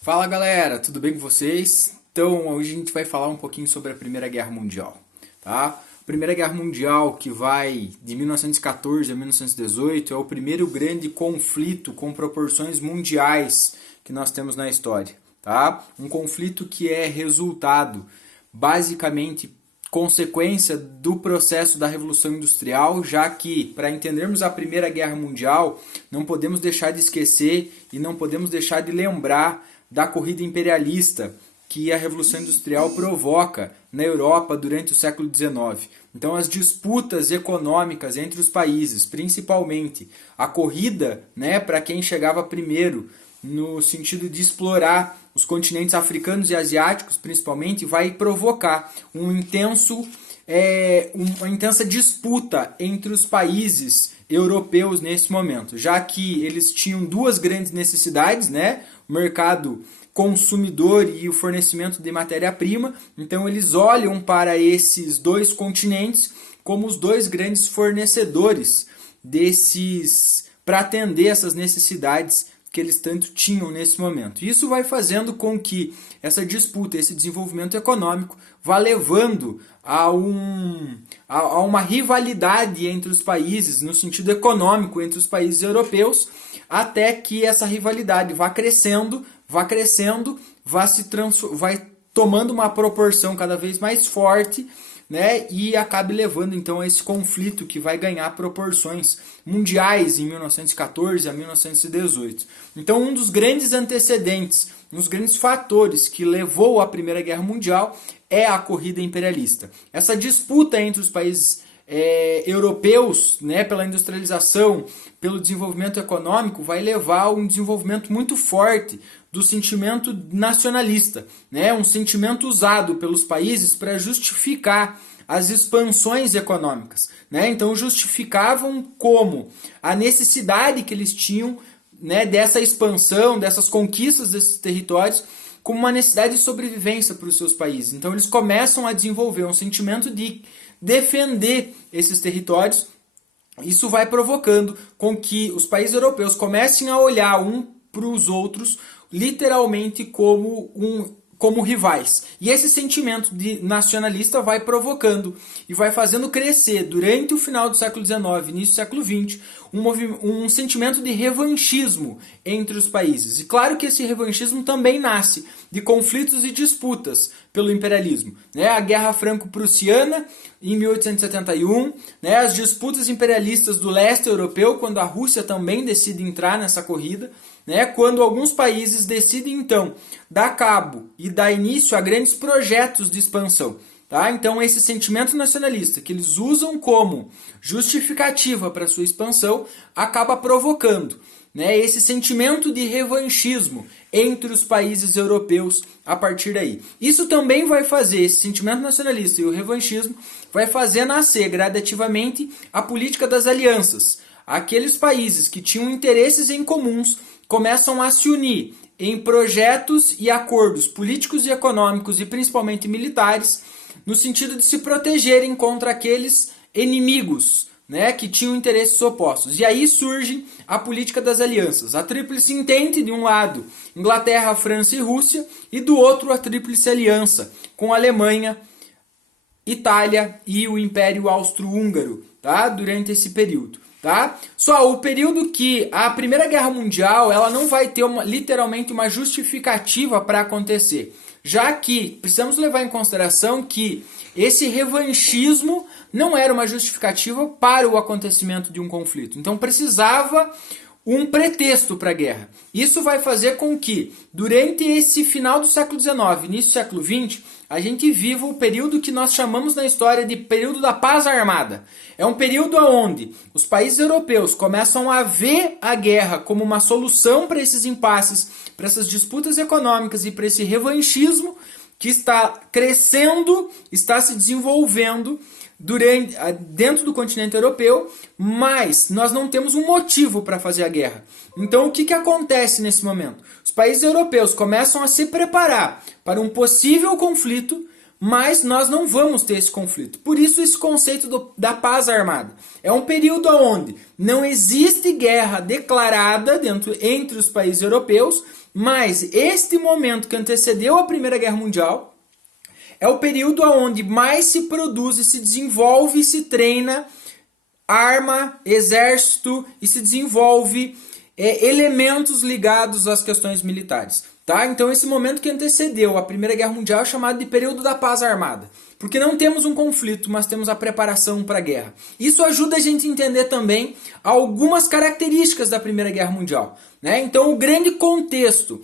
Fala galera, tudo bem com vocês? Então hoje a gente vai falar um pouquinho sobre a Primeira Guerra Mundial, tá? A Primeira Guerra Mundial, que vai de 1914 a 1918, é o primeiro grande conflito com proporções mundiais que nós temos na história, tá? Um conflito que é resultado, basicamente, consequência do processo da Revolução Industrial, já que, para entendermos a Primeira Guerra Mundial, não podemos deixar de esquecer e não podemos deixar de lembrar da corrida imperialista que a Revolução Industrial provoca na Europa durante o século XIX. Então, as disputas econômicas entre os países, principalmente a corrida, para quem chegava primeiro, no sentido de explorar os continentes africanos e asiáticos, principalmente, vai provocar uma intensa disputa entre os países europeus nesse momento, já que eles tinham duas grandes necessidades, o mercado consumidor e o fornecimento de matéria-prima. Então eles olham para esses dois continentes como os dois grandes fornecedores para atender essas necessidades que eles tanto tinham nesse momento. Isso vai fazendo com que essa disputa, esse desenvolvimento econômico, vá levando a uma rivalidade entre os países, no sentido econômico, entre os países europeus, até que essa rivalidade vá crescendo, vai tomando uma proporção cada vez mais forte, e acabe levando então a esse conflito que vai ganhar proporções mundiais em 1914 a 1918. Então, um dos grandes antecedentes, um dos grandes fatores que levou à Primeira Guerra Mundial é a corrida imperialista. Essa disputa entre os países europeus, pela industrialização, pelo desenvolvimento econômico, vai levar a um desenvolvimento muito forte do sentimento nacionalista, um sentimento usado pelos países para justificar as expansões econômicas. Então justificavam como a necessidade que eles tinham dessa expansão, dessas conquistas desses territórios, como uma necessidade de sobrevivência para os seus países. Então eles começam a desenvolver um sentimento de defender esses territórios. Isso vai provocando com que os países europeus comecem a olhar um para os outros literalmente como rivais. E esse sentimento nacionalista vai provocando e vai fazendo crescer durante o final do século XIX, início do século XX, um sentimento de revanchismo entre os países. E claro que esse revanchismo também nasce de conflitos e disputas pelo imperialismo. A Guerra Franco-Prussiana em 1871, as disputas imperialistas do leste europeu, quando a Rússia também decide entrar nessa corrida, quando alguns países decidem então dar cabo e dar início a grandes projetos de expansão. Então esse sentimento nacionalista que eles usam como justificativa para sua expansão acaba provocando esse sentimento de revanchismo entre os países europeus a partir daí. Isso também vai fazer, esse sentimento nacionalista e o revanchismo, vai fazer nascer gradativamente a política das alianças. Aqueles países que tinham interesses em comuns começam a se unir em projetos e acordos políticos e econômicos e principalmente militares, no sentido de se protegerem contra aqueles inimigos que tinham interesses opostos. E aí surge a política das alianças. A Tríplice Entente, de um lado, Inglaterra, França e Rússia, e do outro a Tríplice Aliança, com a Alemanha, Itália e o Império Austro-Húngaro, durante esse período. Só o período que a Primeira Guerra Mundial ela não vai ter literalmente uma justificativa para acontecer, já que precisamos levar em consideração que esse revanchismo não era uma justificativa para o acontecimento de um conflito. Então precisava um pretexto para a guerra. Isso vai fazer com que, durante esse final do século XIX, início do século XX, a gente viva o período que nós chamamos na história de período da paz armada. É um período onde os países europeus começam a ver a guerra como uma solução para esses impasses, para essas disputas econômicas e para esse revanchismo que está crescendo, está se desenvolvendo dentro do continente europeu, mas nós não temos um motivo para fazer a guerra. Então o que acontece nesse momento? Os países europeus começam a se preparar para um possível conflito, mas nós não vamos ter esse conflito. Por isso esse conceito da paz armada. É um período onde não existe guerra declarada entre os países europeus, mas este momento que antecedeu a Primeira Guerra Mundial é o período onde mais se produz e se desenvolve e se treina arma, exército e se desenvolve elementos ligados às questões militares. Tá? Então esse momento que antecedeu a Primeira Guerra Mundial é chamado de período da paz armada. Porque não temos um conflito, mas temos a preparação para a guerra. Isso ajuda a gente a entender também algumas características da Primeira Guerra Mundial. Né? Então o grande contexto,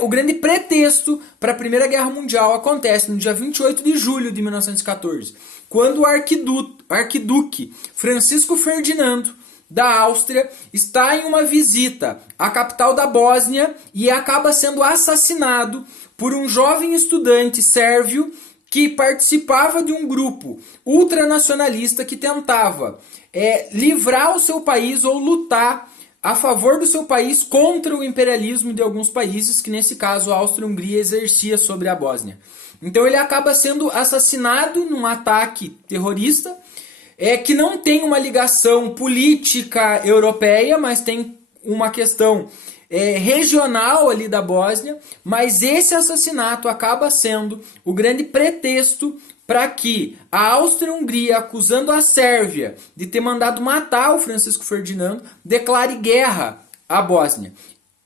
o grande pretexto para a Primeira Guerra Mundial acontece no dia 28 de julho de 1914, quando o arquiduque Francisco Ferdinando da Áustria está em uma visita à capital da Bósnia e acaba sendo assassinado por um jovem estudante sérvio que participava de um grupo ultranacionalista que tentava livrar o seu país ou lutar a favor do seu país contra o imperialismo de alguns países, que nesse caso a Áustria-Hungria exercia sobre a Bósnia. Então ele acaba sendo assassinado num ataque terrorista, que não tem uma ligação política europeia, mas tem uma questão regional ali da Bósnia, mas esse assassinato acaba sendo o grande pretexto para que a Áustria-Hungria, acusando a Sérvia de ter mandado matar o Francisco Ferdinando, declare guerra à Bósnia.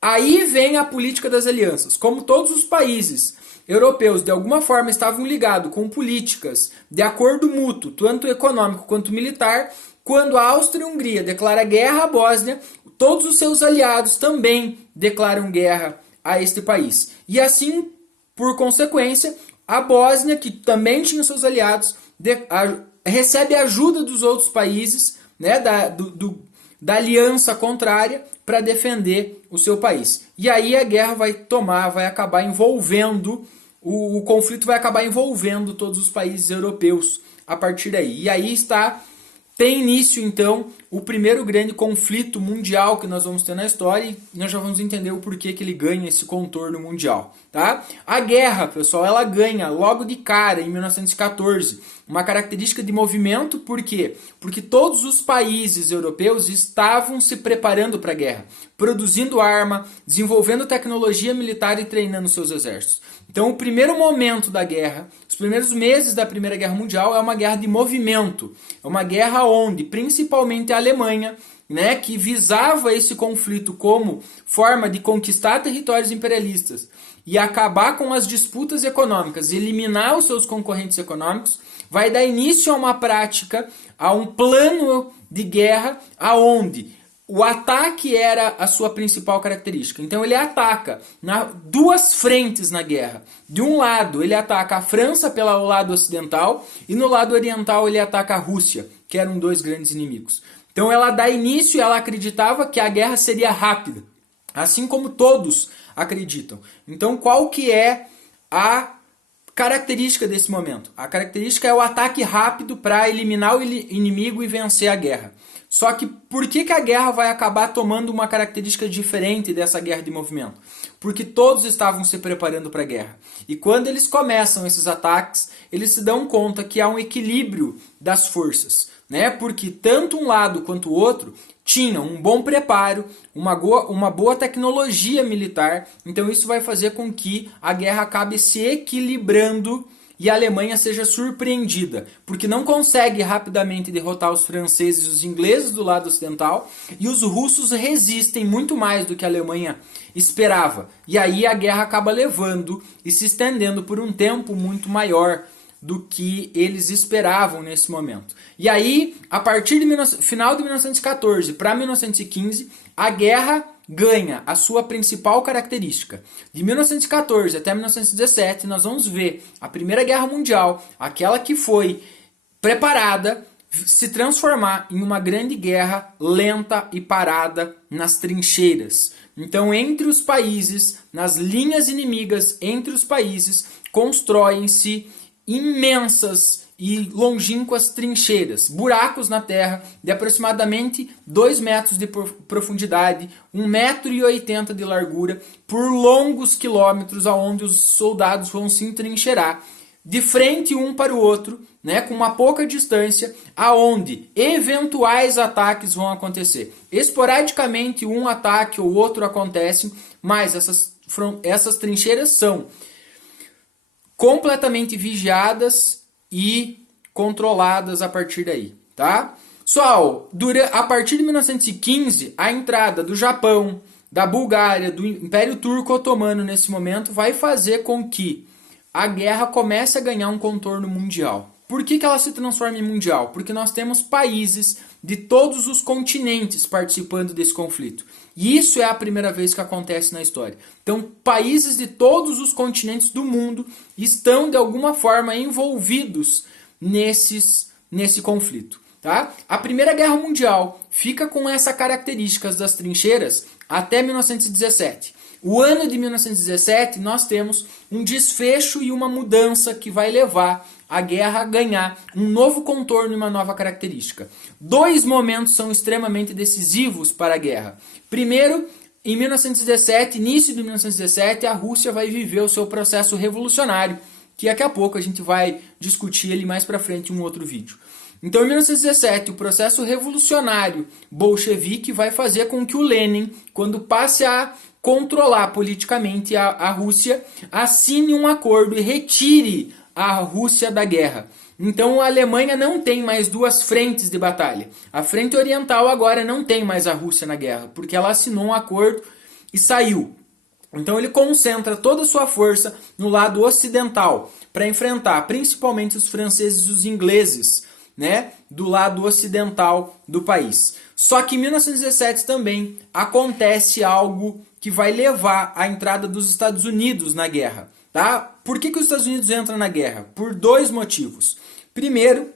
Aí vem a política das alianças. Como todos os países europeus de alguma forma estavam ligados com políticas de acordo mútuo, tanto econômico quanto militar, quando a Áustria-Hungria declara guerra à Bósnia, todos os seus aliados também declaram guerra a este país. E assim, por consequência, a Bósnia, que também tinha seus aliados, recebe ajuda dos outros países, né, da aliança contrária, para defender o seu país. E aí a guerra vai acabar envolvendo, o conflito vai acabar envolvendo todos os países europeus a partir daí. E aí tem início então o primeiro grande conflito mundial que nós vamos ter na história, e nós já vamos entender o porquê que ele ganha esse contorno mundial. Tá? A guerra, pessoal, ela ganha logo de cara em 1914 uma característica de movimento. Por quê? Porque todos os países europeus estavam se preparando para a guerra, produzindo arma, desenvolvendo tecnologia militar e treinando seus exércitos. Então o primeiro momento da guerra, os primeiros meses da Primeira Guerra Mundial, é uma guerra de movimento. É uma guerra onde, principalmente a Alemanha, né, que visava esse conflito como forma de conquistar territórios imperialistas e acabar com as disputas econômicas, eliminar os seus concorrentes econômicos, vai dar início a uma prática, a um plano de guerra aonde o ataque era a sua principal característica. Então ele ataca duas frentes na guerra. De um lado ele ataca a França pelo lado ocidental e no lado oriental ele ataca a Rússia, que eram dois grandes inimigos. Então ela dá início, ela acreditava que a guerra seria rápida, assim como todos acreditam. Então qual que é a característica desse momento? A característica é o ataque rápido para eliminar o inimigo e vencer a guerra. Só que por que a guerra vai acabar tomando uma característica diferente dessa guerra de movimento? Porque todos estavam se preparando para a guerra. E quando eles começam esses ataques, eles se dão conta que há um equilíbrio das forças, né? Porque tanto um lado quanto o outro tinham um bom preparo, uma boa tecnologia militar. Então isso vai fazer com que a guerra acabe se equilibrando e a Alemanha seja surpreendida, porque não consegue rapidamente derrotar os franceses e os ingleses do lado ocidental, e os russos resistem muito mais do que a Alemanha esperava. E aí a guerra acaba levando e se estendendo por um tempo muito maior do que eles esperavam nesse momento. E aí, a partir do final de 1914 para 1915, a guerra ganha a sua principal característica. De 1914 até 1917, nós vamos ver a Primeira Guerra Mundial, aquela que foi preparada, se transformar em uma grande guerra lenta e parada nas trincheiras. Então, entre os países, nas linhas inimigas entre os países, constroem-se imensas e longínquas trincheiras, buracos na terra de aproximadamente 2 metros de profundidade, 1,80 m de largura, por longos quilômetros, aonde os soldados vão se entrincheirar de frente um para o outro, né, com uma pouca distância, aonde eventuais ataques vão acontecer. Esporadicamente um ataque ou outro acontece, mas essas trincheiras são completamente vigiadas e controladas a partir daí, tá? Só, a partir de 1915, a entrada do Japão, da Bulgária, do Império Turco Otomano nesse momento vai fazer com que a guerra comece a ganhar um contorno mundial. Por que ela se transforma em mundial? Porque nós temos países de todos os continentes participando desse conflito. E isso é a primeira vez que acontece na história. Então, países de todos os continentes do mundo estão, de alguma forma, envolvidos nesse conflito. Tá? A Primeira Guerra Mundial fica com essa características das trincheiras até 1917. O ano de 1917 nós temos um desfecho e uma mudança que vai levar a guerra a ganhar um novo contorno e uma nova característica. Dois momentos são extremamente decisivos para a guerra. Primeiro, em 1917, início de 1917, a Rússia vai viver o seu processo revolucionário, que daqui a pouco a gente vai discutir ele mais para frente em um outro vídeo. Então, em 1917, o processo revolucionário bolchevique vai fazer com que o Lenin, quando passe a controlar politicamente a Rússia, assine um acordo e retire a Rússia da guerra. Então, a Alemanha não tem mais duas frentes de batalha. A frente oriental agora não tem mais a Rússia na guerra, porque ela assinou um acordo e saiu. Então, ele concentra toda a sua força no lado ocidental para enfrentar principalmente os franceses e os ingleses, né, do lado ocidental do país. Só que em 1917 também acontece algo que vai levar à entrada dos Estados Unidos na guerra. Tá? Por que os Estados Unidos entram na guerra? Por dois motivos. Primeiro,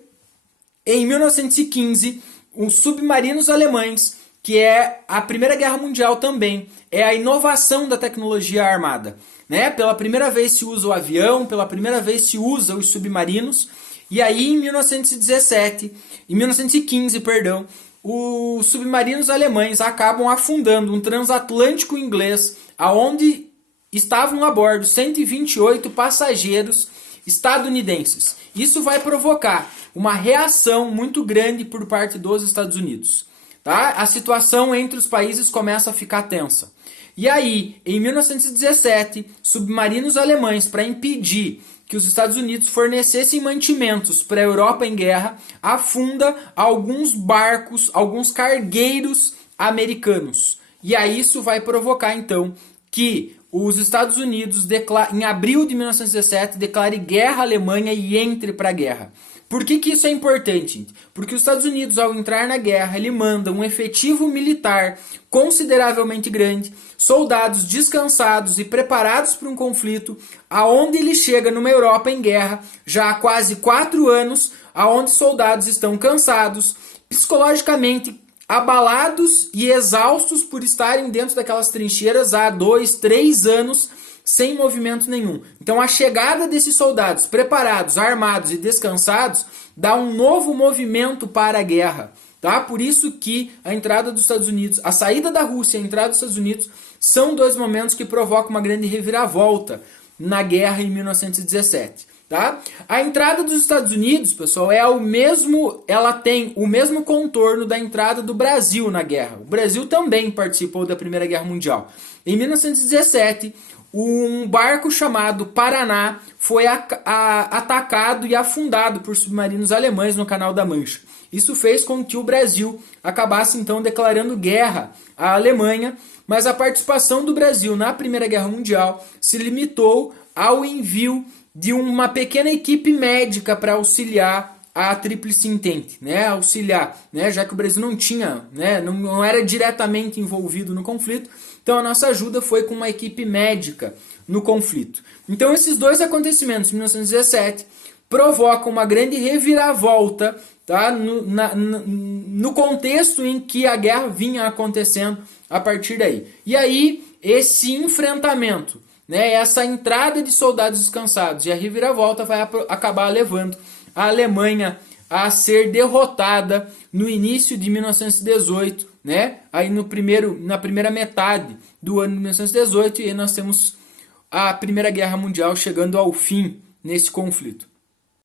em 1915, os submarinos alemães, que é a Primeira Guerra Mundial também, é a inovação da tecnologia armada. Né? Pela primeira vez se usa o avião, pela primeira vez se usa os submarinos. E aí, em 1915, os submarinos alemães acabam afundando um transatlântico inglês, aonde estavam a bordo 128 passageiros estadunidenses. Isso vai provocar uma reação muito grande por parte dos Estados Unidos. Tá? A situação entre os países começa a ficar tensa. E aí, em 1917, submarinos alemães, para impedir que os Estados Unidos fornecessem mantimentos para a Europa em guerra, afunda alguns barcos, alguns cargueiros americanos. E aí isso vai provocar, então, que os Estados Unidos, em abril de 1917, declare guerra à Alemanha e entre para a guerra. Por que isso é importante? Porque os Estados Unidos, ao entrar na guerra, ele manda um efetivo militar consideravelmente grande, soldados descansados e preparados para um conflito, aonde ele chega numa Europa em guerra já há quase 4 anos, aonde soldados estão cansados, psicologicamente abalados e exaustos por estarem dentro daquelas trincheiras há 2, 3 anos, sem movimento nenhum. Então a chegada desses soldados preparados, armados e descansados dá um novo movimento para a guerra. Tá? Por isso que a entrada dos Estados Unidos, a saída da Rússia e a entrada dos Estados Unidos são dois momentos que provocam uma grande reviravolta na guerra em 1917. Tá? A entrada dos Estados Unidos, pessoal, ela tem o mesmo contorno da entrada do Brasil na guerra. O Brasil também participou da Primeira Guerra Mundial. Em 1917, um barco chamado Paraná foi atacado e afundado por submarinos alemães no Canal da Mancha. Isso fez com que o Brasil acabasse então declarando guerra à Alemanha, mas a participação do Brasil na Primeira Guerra Mundial se limitou ao envio de uma pequena equipe médica para auxiliar a Tríplice Entente, né? Auxiliar, né? Já que o Brasil não tinha, né? não era diretamente envolvido no conflito, então a nossa ajuda foi com uma equipe médica no conflito. Então esses dois acontecimentos, em 1917, provocam uma grande reviravolta, tá? no contexto em que a guerra vinha acontecendo a partir daí. E aí, esse enfrentamento, né? Essa entrada de soldados descansados e a reviravolta vai acabar levando a Alemanha a ser derrotada no início de 1918, né? Aí na primeira metade do ano de 1918, e aí nós temos a Primeira Guerra Mundial chegando ao fim, nesse conflito.